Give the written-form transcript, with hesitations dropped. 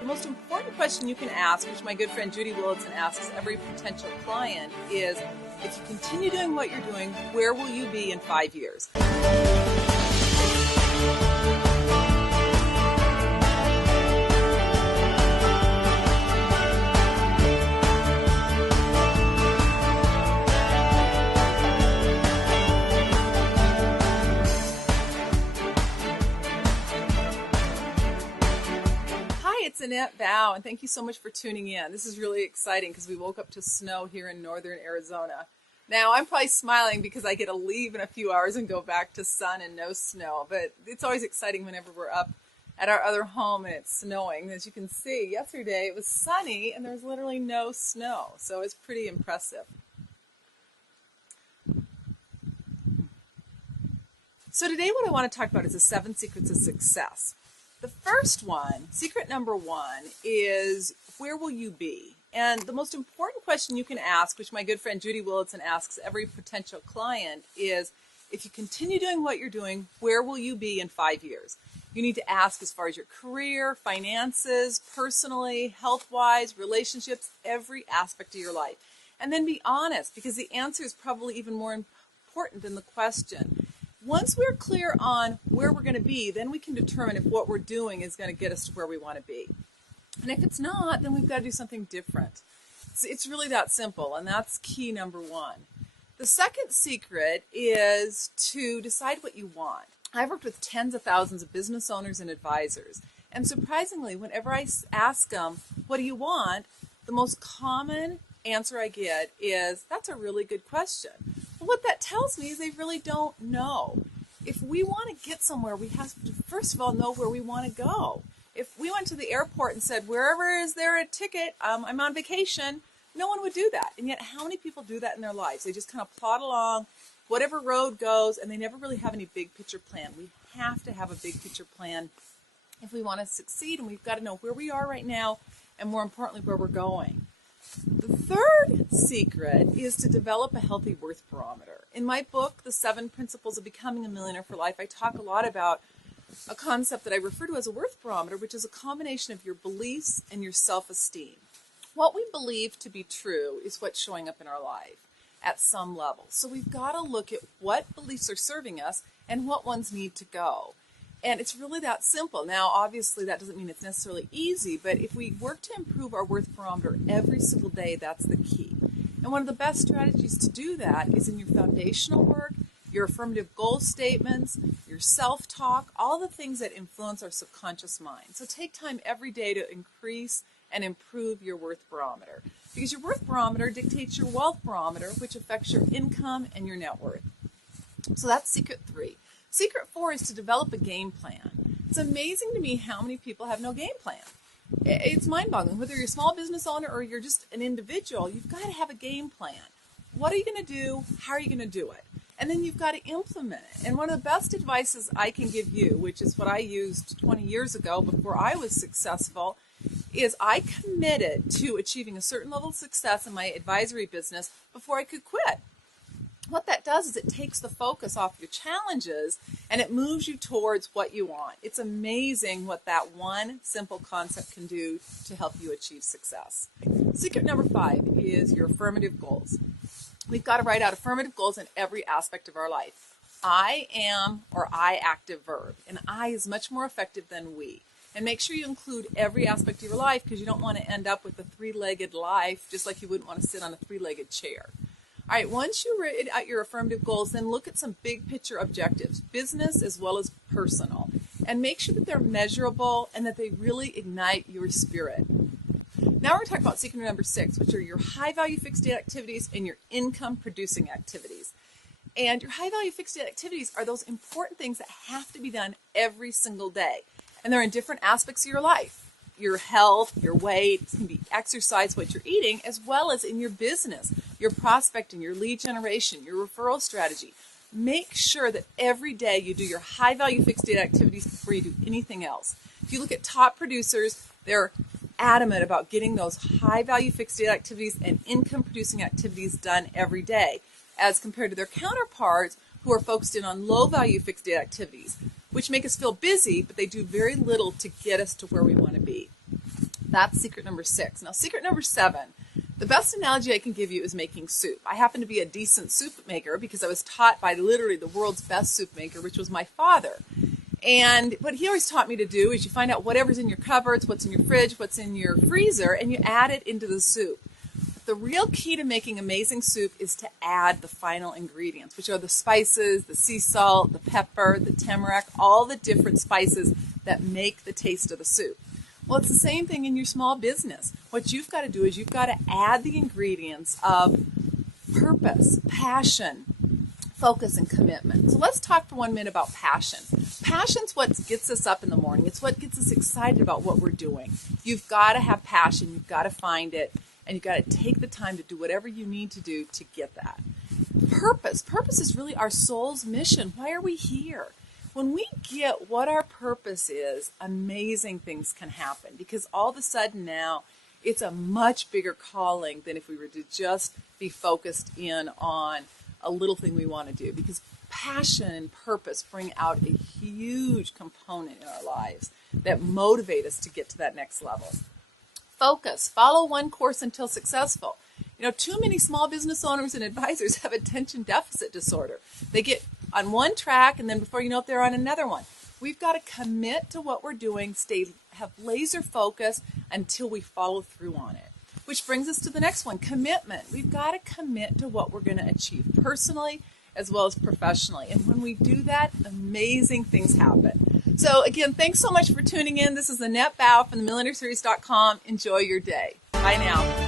The most important question you can ask, which my good friend Judy Willitson asks every potential client, is if you continue doing what you're doing, where will you be in 5 years? It's Annette Bau, and thank you so much for tuning in. This is really exciting because we woke up to snow here in northern Arizona. Now, I'm probably smiling because I get to leave in a few hours and go back to sun and no snow, but it's always exciting whenever we're up at our other home and it's snowing. As you can see, yesterday it was sunny and there was literally no snow, so it's pretty impressive. So today what I want to talk about is the 7 secrets of success. The first one, secret number 1, is where will you be? And the most important question you can ask, which my good friend Judy Willitson asks every potential client, is if you continue doing what you're doing, where will you be in 5 years? You need to ask as far as your career, finances, personally, health-wise, relationships, every aspect of your life. And then be honest, because the answer is probably even more important than the question. Once we're clear on where we're going to be, then we can determine if what we're doing is going to get us to where we want to be. And if it's not, then we've got to do something different. It's really that simple, and that's key number 1. The second secret is to decide what you want. I've worked with tens of thousands of business owners and advisors, and surprisingly, whenever I ask them, what do you want, the most common answer I get is, that's a really good question. But what that tells me is they really don't know. If we want to get somewhere, we have to, first of all, know where we want to go. If we went to the airport and said, wherever is there a ticket, I'm on vacation, no one would do that. And yet, how many people do that in their lives? They just kind of plod along, whatever road goes, and they never really have any big picture plan. We have to have a big picture plan if we want to succeed, and we've got to know where we are right now, and more importantly, where we're going. The third secret is to develop a healthy Worth Barometer. In my book, The 7 Principles of Becoming a Millionaire for Life, I talk a lot about a concept that I refer to as a Worth Barometer, which is a combination of your beliefs and your self-esteem. What we believe to be true is what's showing up in our life at some level. So we've got to look at what beliefs are serving us and what ones need to go. And it's really that simple. Now, obviously, that doesn't mean it's necessarily easy, but if we work to improve our Worth Barometer every single day, that's the key. And one of the best strategies to do that is in your foundational work, your affirmative goal statements, your self-talk, all the things that influence our subconscious mind. So take time every day to increase and improve your Worth Barometer, because your Worth Barometer dictates your Wealth Barometer, which affects your income and your net worth. So that's secret 3. Secret 4 is to develop a game plan. It's amazing to me how many people have no game plan. It's mind-boggling. Whether you're a small business owner or you're just an individual, you've got to have a game plan. What are you going to do? How are you going to do it? And then you've got to implement it. And one of the best advices I can give you, which is what I used 20 years ago before I was successful, is I committed to achieving a certain level of success in my advisory business before I could quit. What that does is it takes the focus off your challenges and it moves you towards what you want. It's amazing what that one simple concept can do to help you achieve success. Secret number 5 is your affirmative goals. We've got to write out affirmative goals in every aspect of our life. I am or I active verb, and I is much more effective than we. And make sure you include every aspect of your life, because you don't want to end up with a 3-legged life, just like you wouldn't want to sit on a 3-legged chair. All right, once you write out your affirmative goals, then look at some big picture objectives, business as well as personal, and make sure that they're measurable and that they really ignite your spirit. Now we're going to talk about secret number 6, which are your high-value fixed-date activities and your income-producing activities. And your high-value fixed-date activities are those important things that have to be done every single day. And they're in different aspects of your life. Your health, your weight, it can be exercise, what you're eating, as well as in your business, your prospecting, your lead generation, your referral strategy. Make sure that every day you do your high-value fixed-date activities before you do anything else. If you look at top producers, they're adamant about getting those high-value fixed-date activities and income-producing activities done every day, as compared to their counterparts who are focused in on low-value fixed-date activities, which make us feel busy, but they do very little to get us to where we want to be. That's secret number 6. Now, secret number 7, the best analogy I can give you is making soup. I happen to be a decent soup maker because I was taught by literally the world's best soup maker, which was my father. And what he always taught me to do is you find out whatever's in your cupboards, what's in your fridge, what's in your freezer, and you add it into the soup. The real key to making amazing soup is to add the final ingredients, which are the spices, the sea salt, the pepper, the turmeric, all the different spices that make the taste of the soup. Well, it's the same thing in your small business. What you've got to do is you've got to add the ingredients of purpose, passion, focus, and commitment. So let's talk for 1 minute about passion. Passion's what gets us up in the morning. It's what gets us excited about what we're doing. You've got to have passion. You've got to find it. And you've got to take the time to do whatever you need to do to get that. Purpose. Purpose is really our soul's mission. Why are we here? When we get what our purpose is, amazing things can happen because all of a sudden now it's a much bigger calling than if we were to just be focused in on a little thing we want to do, because passion and purpose bring out a huge component in our lives that motivate us to get to that next level. Focus. Follow one course until successful. You know, too many small business owners and advisors have attention deficit disorder. They get on one track and then before you know it, they're on another one. We've got to commit to what we're doing, have laser focus until we follow through on it. Which brings us to the next one, commitment. We've got to commit to what we're going to achieve personally as well as professionally. And when we do that, amazing things happen. So again, thanks so much for tuning in. This is Annette Bau from themillionaireseries.com. Enjoy your day. Bye now.